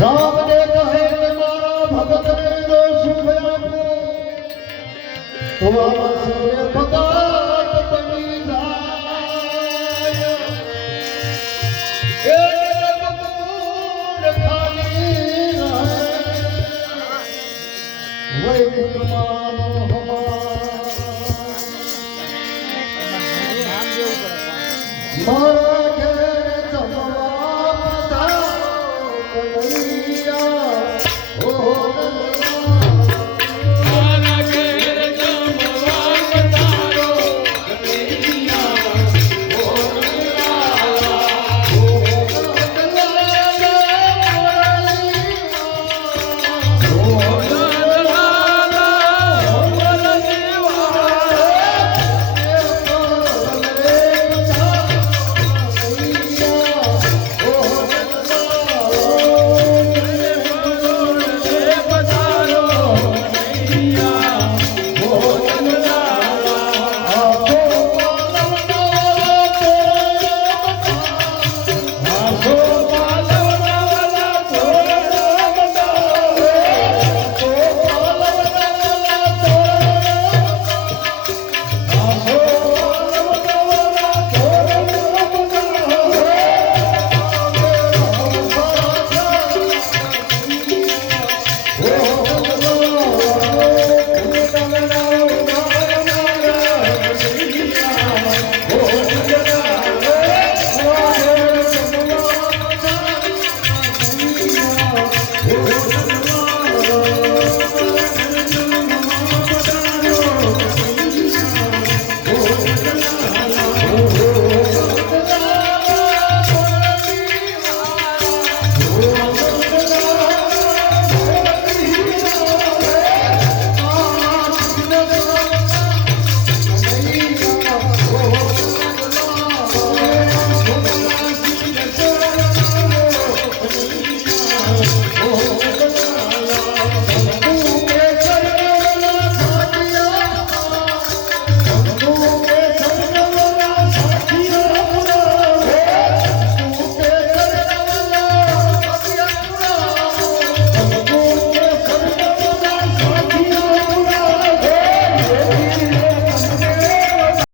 રામને કહે કે મારા ભગતને જો શુભ આપો તો